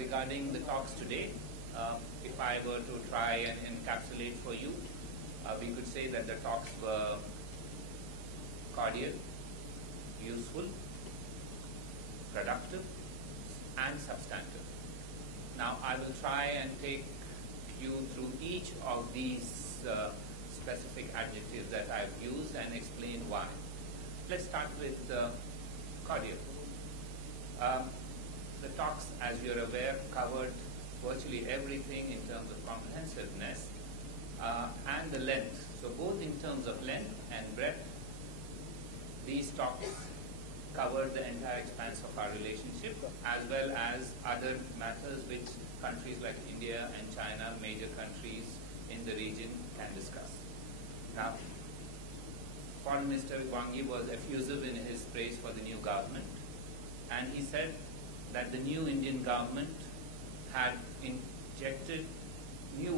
regarding the talks today, if I were to try and encapsulate for you, we could say that the talks were cordial, useful, productive, and substantive. Now, I will try and take you through each of these specific adjectives that I've used and explain why. Let's start with cordial. The talks, as you're aware, covered virtually everything in terms of comprehensiveness and the length. So both in terms of length and breadth, these talks covered the entire expanse of our relationship, as well as other matters which countries like India and China, major countries in the region, can discuss. Now, Foreign Minister Wang Yi was effusive in his praise for the new government, and he said that the new Indian government had injected new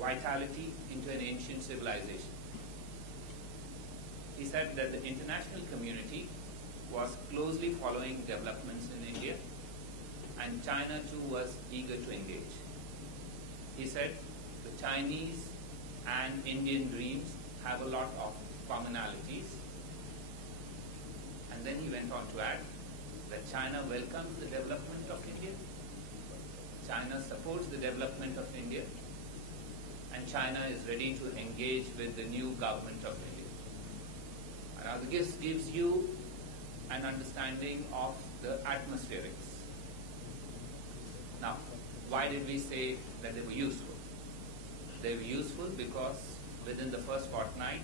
vitality into an ancient civilization. He said that the international community was closely following developments in India, and China too was eager to engage. He said the Chinese and Indian dreams have a lot of commonalities, and then he went on to add that China welcomes the development of India, China supports the development of India, and China is ready to engage with the new government of India. And now this gives you an understanding of the atmospherics. Now, why did we say that they were useful? They were useful because within the first fortnight,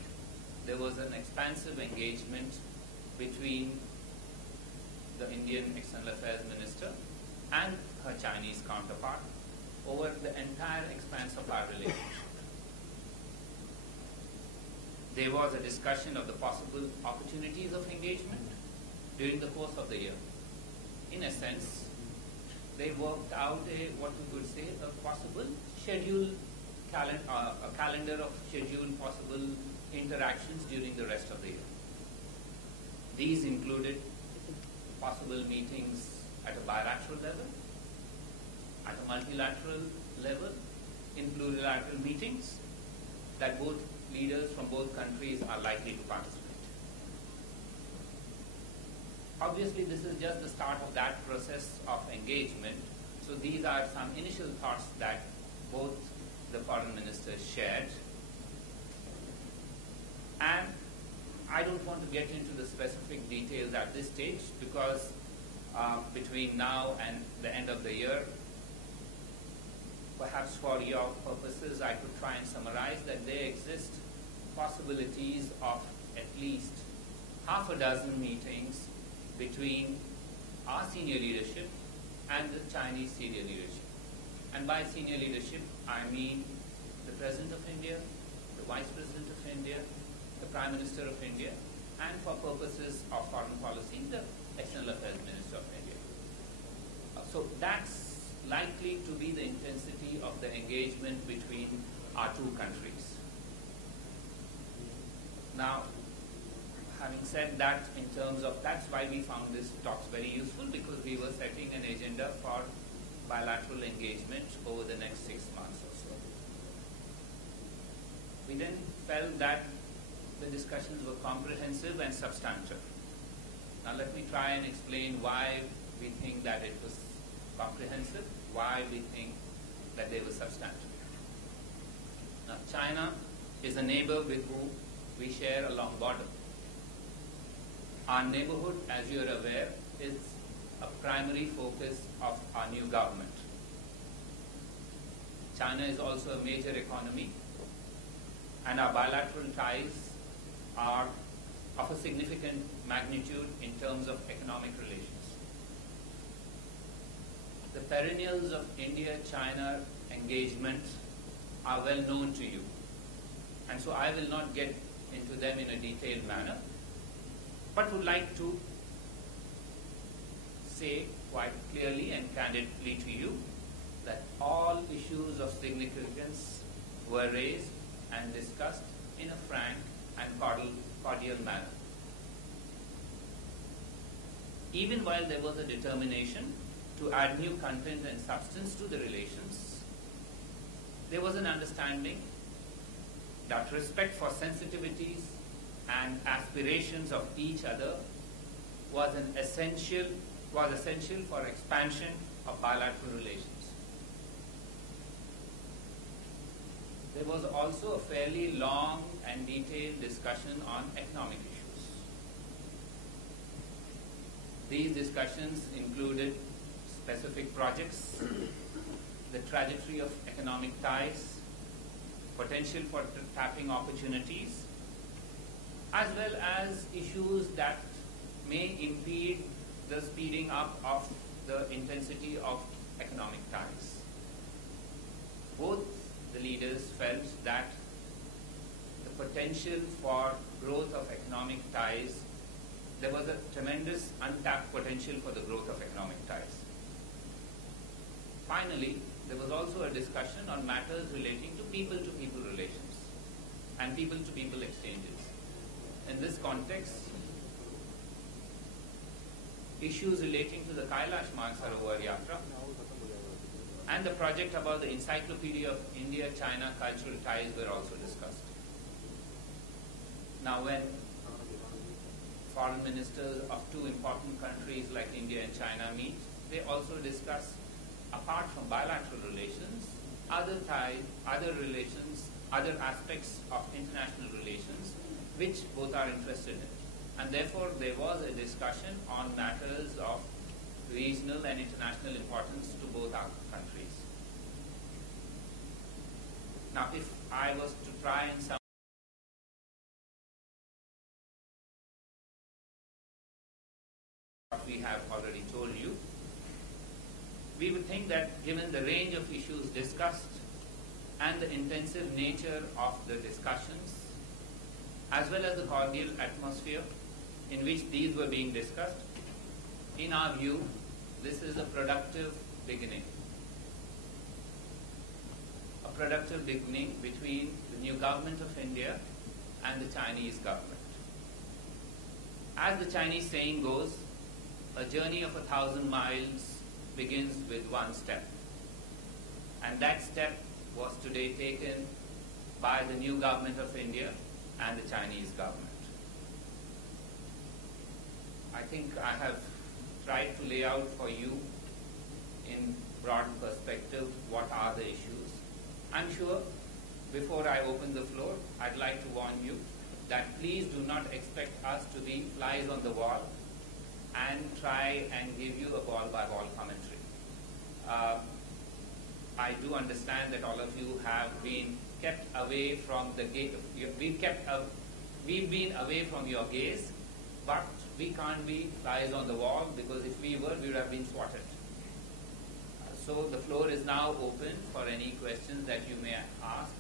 there was an expansive engagement between the Indian External Affairs Minister and her Chinese counterpart over the entire expanse of our relationship. There was a discussion of the possible opportunities of engagement during the course of the year. In a sense, they worked out what we could say a possible schedule, a calendar of scheduled possible interactions during the rest of the year. These included possible meetings at a bilateral level, at a multilateral level, in plurilateral meetings that both leaders from both countries are likely to participate. Obviously, this is just the start of that process of engagement. So these are some initial thoughts that both the foreign ministers shared. And I don't want to get into the specific details at this stage because between now and the end of the year, perhaps for your purposes, I could try and summarize that there exist possibilities of at least half a dozen meetings between our senior leadership and the Chinese senior leadership. And by senior leadership, I mean the President of India, the Vice President of India, the Prime Minister of India, and for purposes of foreign policy, the External Affairs Minister of India. So that's likely to be the intensity of the engagement between our two countries. Now, having said that, in terms of, that's why we found this talks very useful, because we were setting an agenda for bilateral engagement over the next 6 months or so. We then felt that the discussions were comprehensive and substantive. Now let me try and explain why we think that it was comprehensive, why we think that they were substantive. Now, China is a neighbor with whom we share a long border. Our neighborhood, as you are aware, is a primary focus of our new government. China is also a major economy, and our bilateral ties are of a significant magnitude in terms of economic relations. The perennials of India-China engagements are well known to you, and so I will not get into them in a detailed manner, but would like to say quite clearly and candidly to you that all issues of significance were raised and discussed in a frank and cordial manner. Even while there was a determination to add new content and substance to the relations. There was an understanding that respect for sensitivities and aspirations of each other was essential for expansion of bilateral relations. There was also a fairly long and detailed discussion on economic issues. These discussions included specific projects, the trajectory of economic ties, potential for tapping opportunities, as well as issues that may impede the speeding up of the intensity of economic ties. Both the leaders felt that the potential for growth of economic ties, there was a tremendous untapped potential for the growth of economic ties. Finally, there was also a discussion on matters relating to people-to-people relations and people-to-people exchanges. In this context, issues relating to the Kailash Mansarovar Yatra and the project about the Encyclopedia of India-China cultural ties were also discussed. Now, when foreign ministers of two important countries like India and China meet, they also discuss, apart from bilateral relations, other ties, other relations, other aspects of international relations, which both are interested in. And therefore, there was a discussion on matters of regional and international importance to both our countries. Now, if I was to try and sum what we have already told you, we would think that given the range of issues discussed and the intensive nature of the discussions, as well as the cordial atmosphere in which these were being discussed, in our view, this is a productive beginning. A productive beginning between the new government of India and the Chinese government. As the Chinese saying goes, a journey of 1,000 miles begins with one step. And that step was today taken by the new government of India and the Chinese government. I think I have tried to lay out for you in broad perspective what are the issues. I'm sure before I open the floor, I'd like to warn you that please do not expect us to be flies on the wall and try and give you a ball-by-ball commentary. I do understand that all of you have been kept away from the gaze. We've been away from your gaze, but we can't be flies on the wall, because if we were, we would have been swatted. So the floor is now open for any questions that you may ask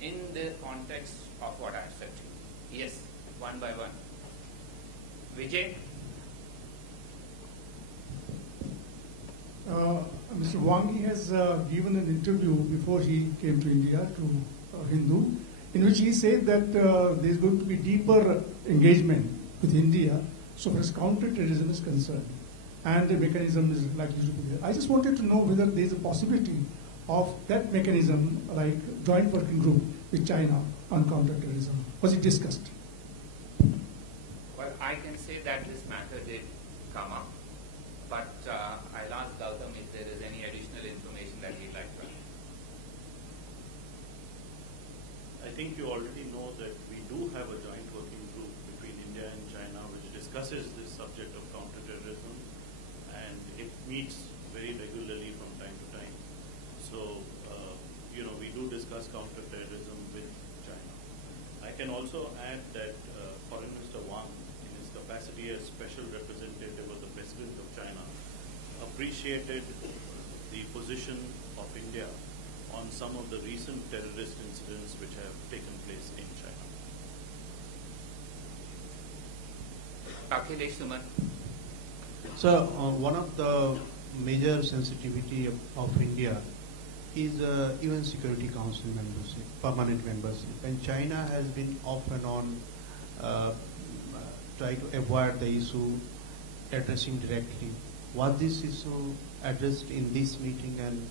in the context of what I've said to you. Yes, one by one. Vijay? Mr. Wang, he has given an interview before he came to India to Hindu, in which he said that there is going to be deeper engagement with India so far as counter-terrorism is concerned, and the mechanism is likely to be there. I just wanted to know whether there is a possibility of that mechanism, like joint working group with China on counter-terrorism. Was it discussed? Well, I can say that this matter did come up, but I'll ask Gautam if there is any additional information that he'd like to add. I think you already know that we do have a joint working group between India and China which discusses this subject of counterterrorism, and it meets very regularly from time to time. So, we do discuss counterterrorism with China. I can also add that Foreign Minister Wang, in his capacity as Special Representative of the President of China, appreciated the position of India on some of the recent terrorist incidents which have taken place in China. Akhilesh Suman. So, one of the major sensitivity of India is UN Security Council membership, permanent membership, and China has been off and on try to avoid the issue addressing directly. Was this issue addressed in this meeting, and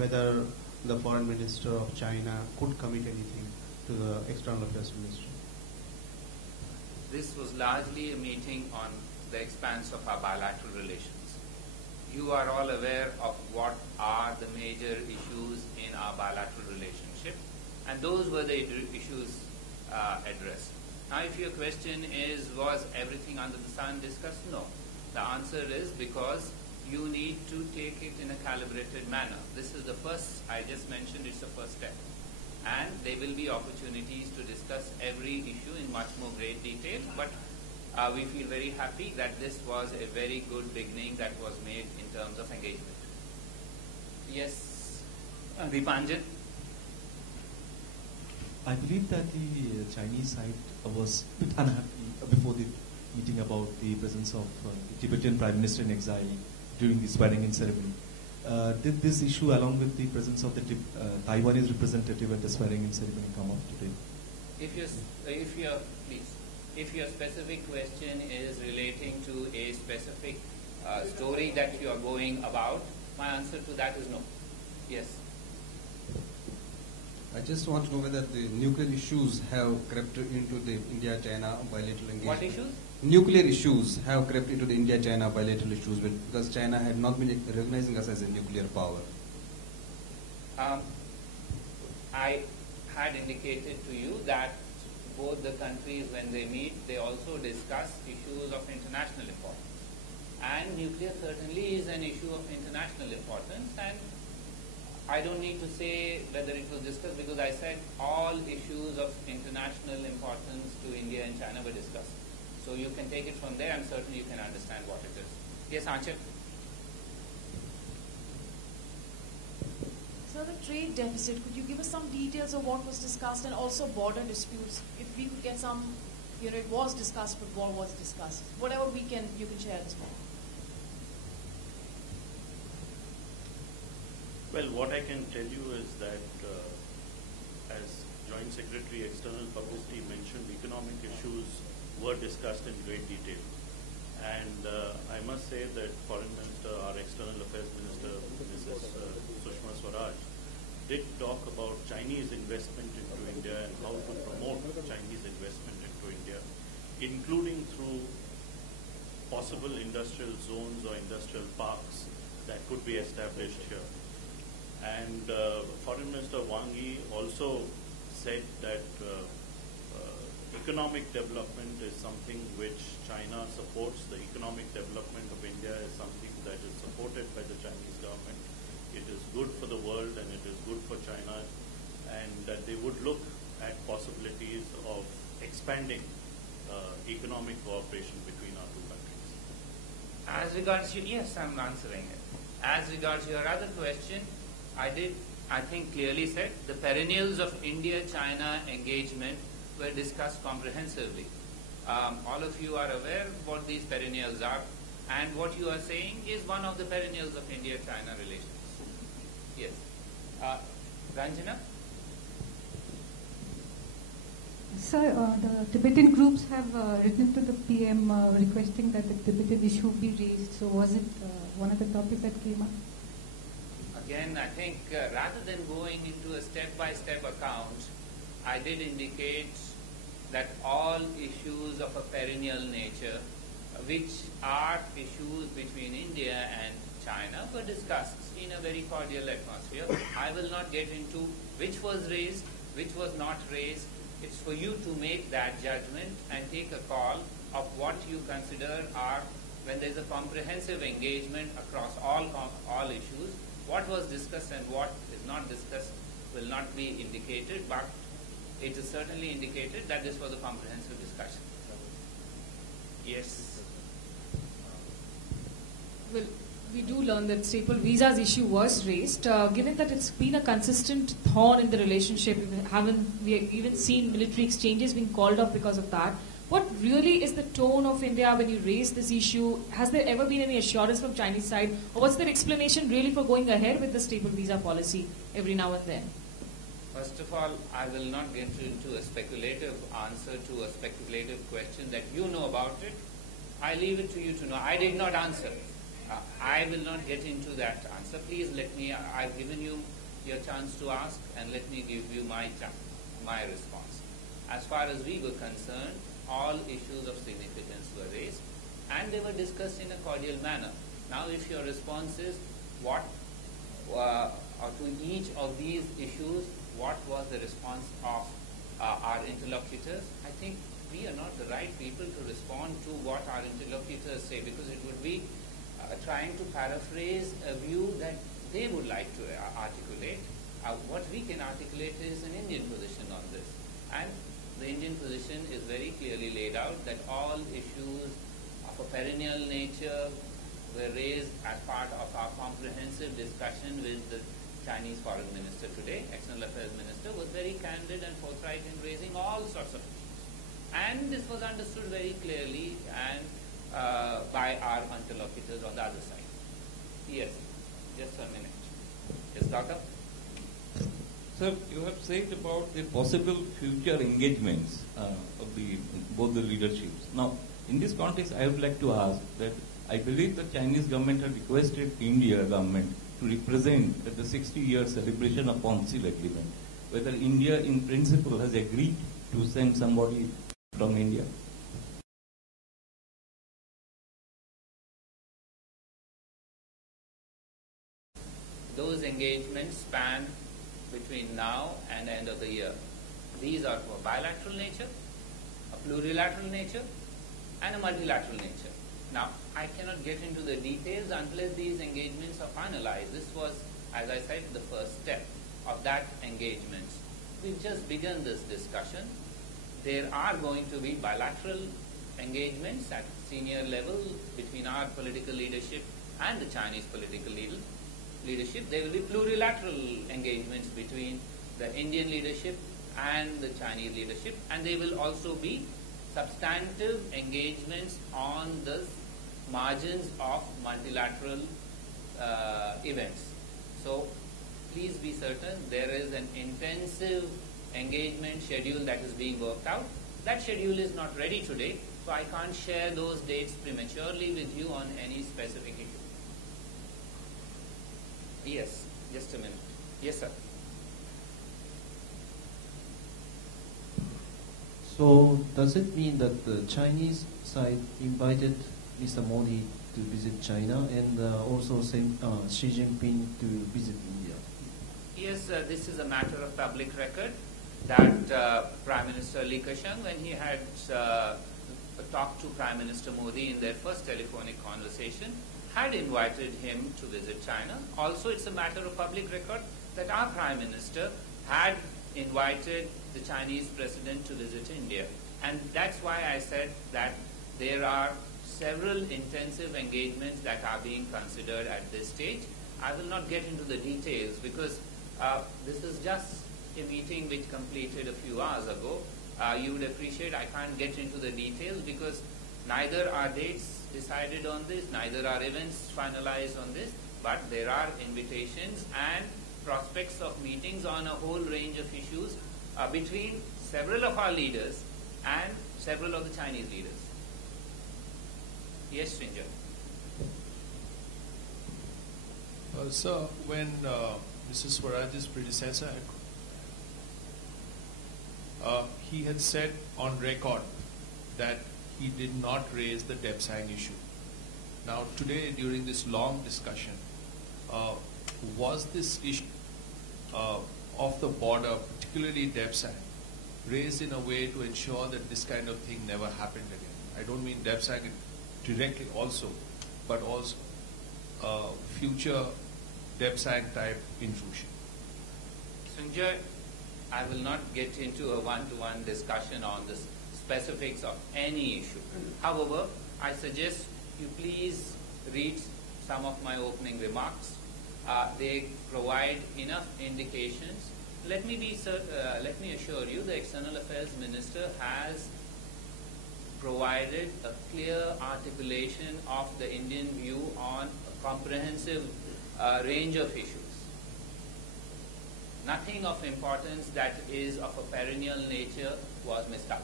whether the foreign minister of China could commit anything to the external affairs ministry? This was largely a meeting on the expanse of our bilateral relations. You are all aware of what are the major issues in our bilateral relationship, and those were the issues addressed. Now, if your question is, was everything under the sun discussed? No. The answer is because you need to take it in a calibrated manner. This is the first, I just mentioned, it's the first step. And there will be opportunities to discuss every issue in much more great detail, but we feel very happy that this was a very good beginning that was made in terms of engagement. Yes, Dipanjan? I believe that the Chinese side was a bit unhappy before the meeting about the presence of the Tibetan Prime Minister in exile during the swearing-in ceremony. Did this issue, along with the presence of the Taiwanese representative at the swearing-in ceremony, come up today? If your specific question is relating to a specific story that you are going about, my answer to that is no. Yes. I just want to know whether the nuclear issues have crept into the India-China bilateral engagement. What issues? Nuclear issues have crept into the India-China bilateral issues because China had not been recognizing us as a nuclear power. I had indicated to you that both the countries, when they meet, they also discuss issues of international importance. And nuclear certainly is an issue of international importance, and I don't need to say whether it was discussed because I said all issues of international importance to India and China were discussed. So you can take it from there and certainly you can understand what it is. Yes, Anchal? So the trade deficit, could you give us some details of what was discussed, and also border disputes? If we could get some, it was discussed, but what was discussed? Whatever you can share this morning. Well, what I can tell you is that, as Joint Secretary External Publicity mentioned, economic issues were discussed in great detail. And I must say that Foreign Minister, our External Affairs Minister, Mrs. Sushma Swaraj, did talk about Chinese investment into India and how to promote Chinese investment into India, including through possible industrial zones or industrial parks that could be established here. And Foreign Minister Wang Yi also said that economic development is something which China supports. The economic development of India is something that is supported by the Chinese government. It is good for the world and it is good for China, and that they would look at possibilities of expanding economic cooperation between our two countries. As regards you, yes, I'm answering it. As regards your other question, I think clearly said the perennials of India-China engagement were discussed comprehensively. All of you are aware what these perennials are, and what you are saying is one of the perennials of India-China relations. Yes. Ranjana? Sir, the Tibetan groups have written to the PM requesting that the Tibetan issue be raised. So was it one of the topics that came up? Again, I think rather than going into a step-by-step account, I did indicate that all issues of a perennial nature, which are issues between India and China, were discussed in a very cordial atmosphere. I will not get into which was raised, which was not raised. It's for you to make that judgment and take a call of what you consider are, when there's a comprehensive engagement across all issues, what was discussed and what is not discussed will not be indicated, but it is certainly indicated that this was a comprehensive discussion. Yes. Well, we do learn that staple visas issue was raised. Given that it's been a consistent thorn in the relationship, we have even seen military exchanges being called off because of that. What really is the tone of India when you raise this issue? Has there ever been any assurance from Chinese side? Or what's their explanation really for going ahead with the staple visa policy every now and then? First of all, I will not get into a speculative answer to a speculative question that you know about it. I leave it to you to know. I did not answer. I will not get into that answer. Please let me, I've given you your chance to ask, and let me give you my response. As far as we were concerned, all issues of significance were raised, and they were discussed in a cordial manner. Now, if your response is what, to each of these issues, what was the response of our interlocutors, I think we are not the right people to respond to what our interlocutors say, because it would be trying to paraphrase a view that they would like to articulate. What we can articulate is an Indian position on this. And the Indian position is very clearly laid out that all issues of a perennial nature were raised as part of our comprehensive discussion with the Chinese Foreign Minister today. External Affairs Minister was very candid and forthright in raising all sorts of issues. And this was understood very clearly and by our interlocutors on the other side. Yes, just a minute. Yes, Doctor? Sir, you have said about the possible future engagements of both the leaderships. Now, in this context, I would like to ask that I believe the Chinese government had requested India government to represent at the 60-year celebration of Council Agreement. Whether India, in principle, has agreed to send somebody from India. Those engagements span between now and end of the year. These are of a bilateral nature, a plurilateral nature, and a multilateral nature. Now, I cannot get into the details unless these engagements are finalized. This was, as I said, the first step of that engagement. We've just begun this discussion. There are going to be bilateral engagements at senior level between our political leadership and the Chinese political leadership. There will be plurilateral engagements between the Indian leadership and the Chinese leadership, and there will also be substantive engagements on the margins of multilateral events. So please be certain there is an intensive engagement schedule that is being worked out. That schedule is not ready today, so I can't share those dates prematurely with you on any specific issue. Yes, just a minute. Yes, sir. So does it mean that the Chinese side invited Mr. Modi to visit China and also Xi Jinping to visit India? Yes, this is a matter of public record that Prime Minister Li Keqiang, when he had talked to Prime Minister Modi in their first telephonic conversation, had invited him to visit China. Also, it's a matter of public record that our Prime Minister had invited the Chinese President to visit India. And that's why I said that there are several intensive engagements that are being considered at this stage. I will not get into the details because this is just a meeting which completed a few hours ago. You would appreciate I can't get into the details because neither are dates decided on this, neither are events finalized on this, but there are invitations and prospects of meetings on a whole range of issues between several of our leaders and several of the Chinese leaders. Yes, Stranger. Sir, when Mr. Swaraj's predecessor he had said on record that he did not raise the Debsang issue. Now, today, during this long discussion, was this issue of the border, particularly Debsang, raised in a way to ensure that this kind of thing never happened again? I don't mean Debsang directly also, but also future Debsang type intrusion. Sanjay, I will not get into a one-to-one discussion on the specifics of any issue. However, I suggest you please read some of my opening remarks. They provide enough indications. Let me assure you, the External Affairs Minister has provided a clear articulation of the Indian view on a comprehensive range of issues. Nothing of importance that is of a perennial nature was missed out.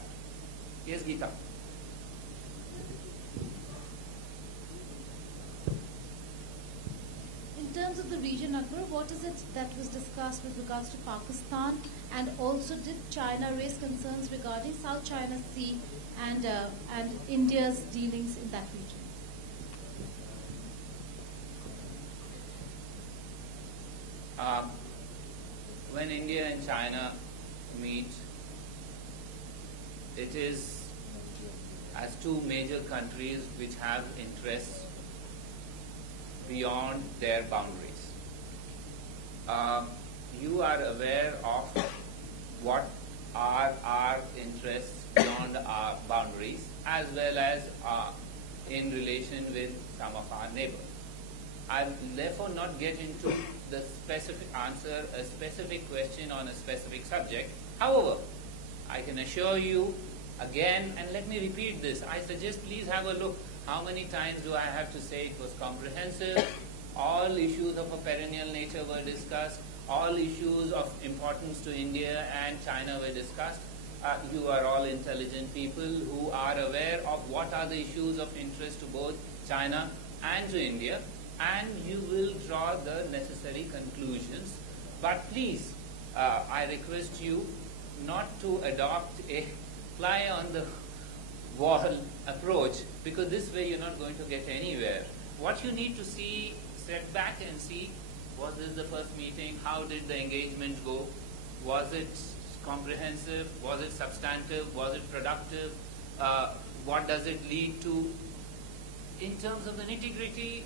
Yes, Geeta. terms of the region, Akbar, what is it that was discussed with regards to Pakistan, and also did China raise concerns regarding South China Sea and India's dealings in that region? When India and China meet, it is as two major countries which have interests beyond their boundaries. You are aware of what are our interests beyond our boundaries, as well as in relation with some of our neighbors. I'll therefore not get into the specific answer, a specific question on a specific subject. However, I can assure you again, and let me repeat this, I suggest please have a look. How many times do I have to say it was comprehensive? All issues of a perennial nature were discussed. All issues of importance to India and China were discussed. You are all intelligent people who are aware of what are the issues of interest to both China and to India, and you will draw the necessary conclusions. But please, I request you not to adopt a fly on the wall approach, because this way you're not going to get anywhere. What you need to see, step back and see, was this the first meeting? How did the engagement go? Was it comprehensive? Was it substantive? Was it productive? What does it lead to? In terms of the nitty-gritty,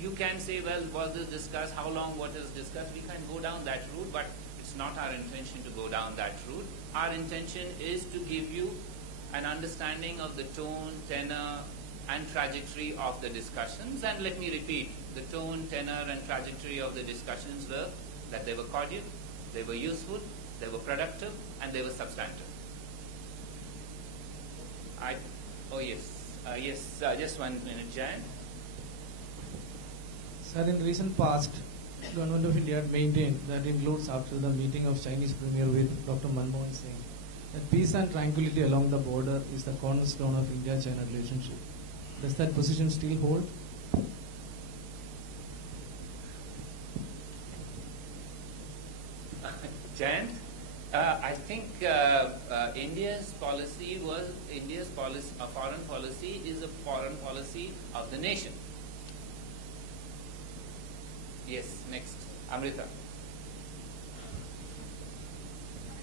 you can say, well, was this discussed? How long what is discussed? We can go down that route, but it's not our intention to go down that route. Our intention is to give you an understanding of the tone, tenor, and trajectory of the discussions. And let me repeat, the tone, tenor, and trajectory of the discussions were that they were cordial, they were useful, they were productive, and they were substantive. Just 1 minute, Jan. Sir, in recent past, Government of India had maintained, that includes after the meeting of Chinese Premier with Dr. Manmohan Singh, that peace and tranquility along the border is the cornerstone of India-China relationship. Does that position still hold? Jan, I think India's policy was foreign policy is a foreign policy of the nation. Yes, next. Amrita.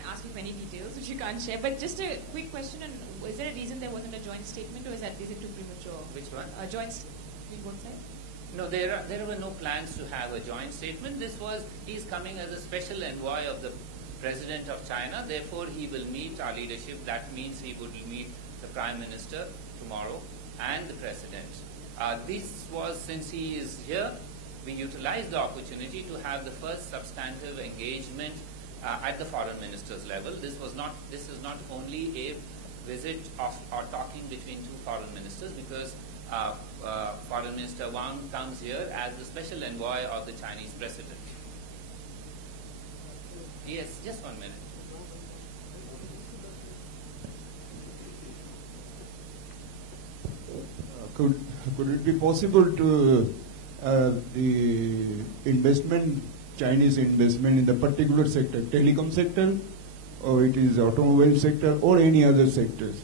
I ask you many details which you can't share, but just a quick question, and is there a reason there wasn't a joint statement, or is it too premature? Which one? A joint statement, both sides? No, there were no plans to have a joint statement. He's coming as a special envoy of the President of China, therefore he will meet our leadership. That means he would meet the Prime Minister tomorrow and the President. This was, since he is here, we utilized the opportunity to have the first substantive engagement at the foreign minister's level. This is not only a visit or talking between two foreign ministers, because Foreign Minister Wang comes here as the special envoy of the Chinese President. Yes, just 1 minute. Could it be possible to the investment, Chinese investment in the particular sector, telecom sector, or it is automobile sector, or any other sectors?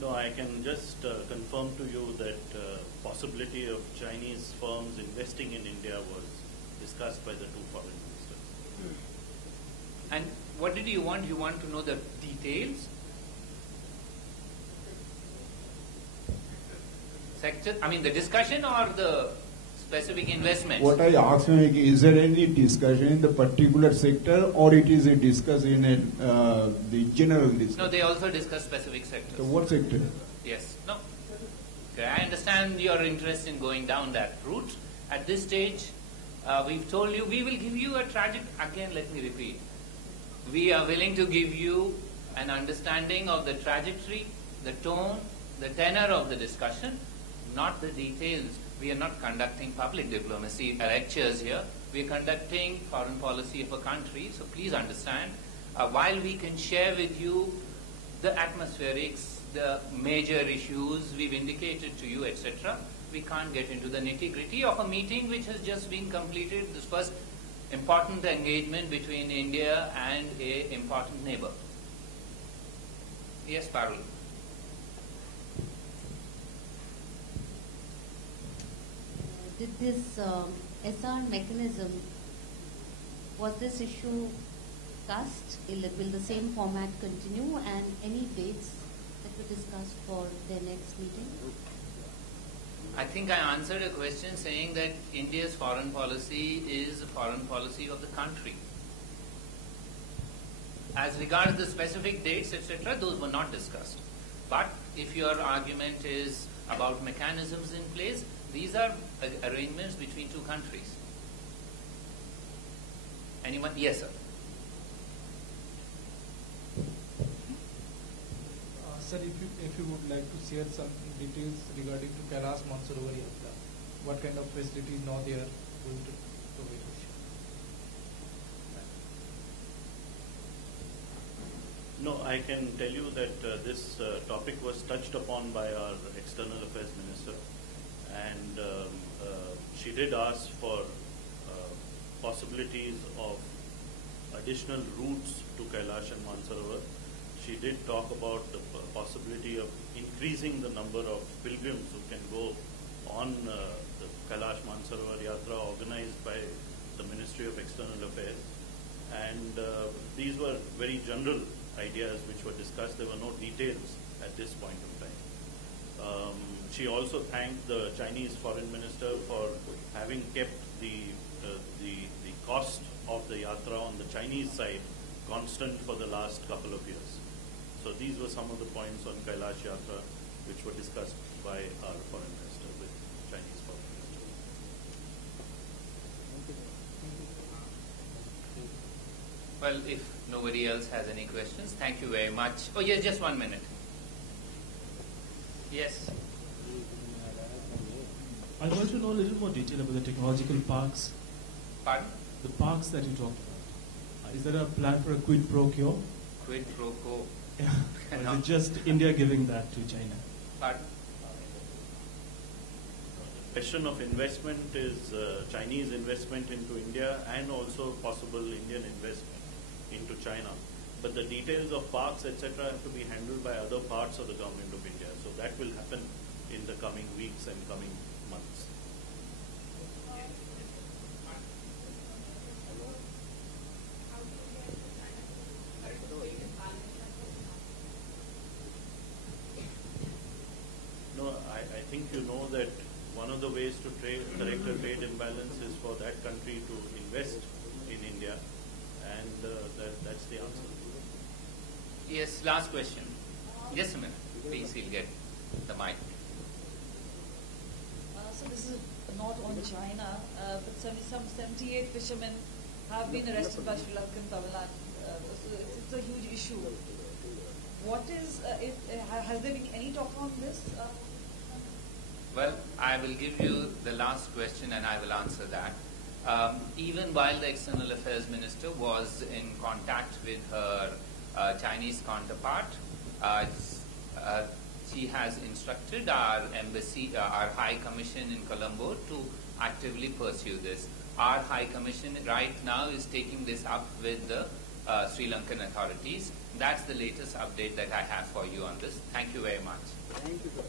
No, I can just confirm to you that possibility of Chinese firms investing in India was discussed by the two foreign ministers. And what did you want? You want to know the details? Sector? I mean the discussion or the specific investments? What I asked you is there any discussion in the particular sector, or it is a discussion in the general discussion? No, they also discuss specific sectors. So what sector? Yes. No. Okay, I understand your interest in going down that route. At this stage, we've told you, we will give you a again let me repeat, we are willing to give you an understanding of the trajectory, the tone, the tenor of the discussion, not the details. We are not conducting public diplomacy lectures here. We are conducting foreign policy of a country, so please understand, while we can share with you the atmospherics, the major issues we've indicated to you, etc., we can't get into the nitty-gritty of a meeting which has just been completed, this first important engagement between India and an important neighbor. Yes, Parul. Did this SR mechanism, was this issue discussed? Will the same format continue, and any dates that were discussed for their next meeting? I think I answered a question saying that India's foreign policy is the foreign policy of the country. As regards the specific dates, etc., those were not discussed. But if your argument is about mechanisms in place, these are arrangements between two countries. Anyone? Yes, sir. Sir, if you would like to share some details regarding to Kailash Mansarovar Yatra, what kind of facilities now they are going to provide? No, I can tell you that this topic was touched upon by our External Affairs Minister, and she did ask for possibilities of additional routes to Kailash and Mansarovar. She did talk about the possibility of increasing the number of pilgrims who can go on the Kailash Mansarovar Yatra organized by the Ministry of External Affairs. And these were very general ideas which were discussed. There were no details at this point in time. She also thanked the Chinese Foreign Minister for having kept the cost of the yatra on the Chinese side constant for the last couple of years. So these were some of the points on Kailash Yatra which were discussed by our Foreign Minister with Chinese Foreign Minister. Well, if nobody else has any questions, thank you very much. Oh, yes, just 1 minute. Yes. I want to know a little more detail about the technological parks. Pardon? The parks that you talked about. Is there a plan for a quid pro quo? Quid pro quo. Yeah. Or is it just India giving that to China? Pardon? The question of investment is Chinese investment into India and also possible Indian investment into China. But the details of parks, etc., have to be handled by other parts of the government of India. So that will happen in the coming weeks and coming months. No, I think you know that one of the ways to correct a trade imbalance is for that country to invest in India, and that's the answer. Yes, last question. Just a minute. Please, he'll get the mic. So this is not on China, but some 78 fishermen have been arrested by Sri Lankan Tamil Nadu. So it's a huge issue. What is, has there been any talk on this? Well, I will give you the last question and I will answer that. Even while the External Affairs Minister was in contact with her Chinese counterpart, she has instructed our embassy, our High Commission in Colombo to actively pursue this. Our High Commission right now is taking this up with the Sri Lankan authorities. That's the latest update that I have for you on this. Thank you very much. Thank you, sir.